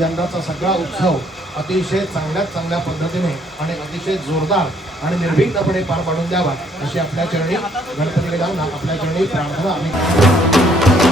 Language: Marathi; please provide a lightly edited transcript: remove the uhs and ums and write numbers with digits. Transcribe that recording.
यंदाचा सगळा उत्सव अतिशय चांगल्या पद्धतीने आणि अतिशय जोरदार आणि निर्विघ्नपणे पार पाडून द्यावा अशी आपल्या चरणी गणपती लावून आपल्या चरणी प्रार्थना आम्ही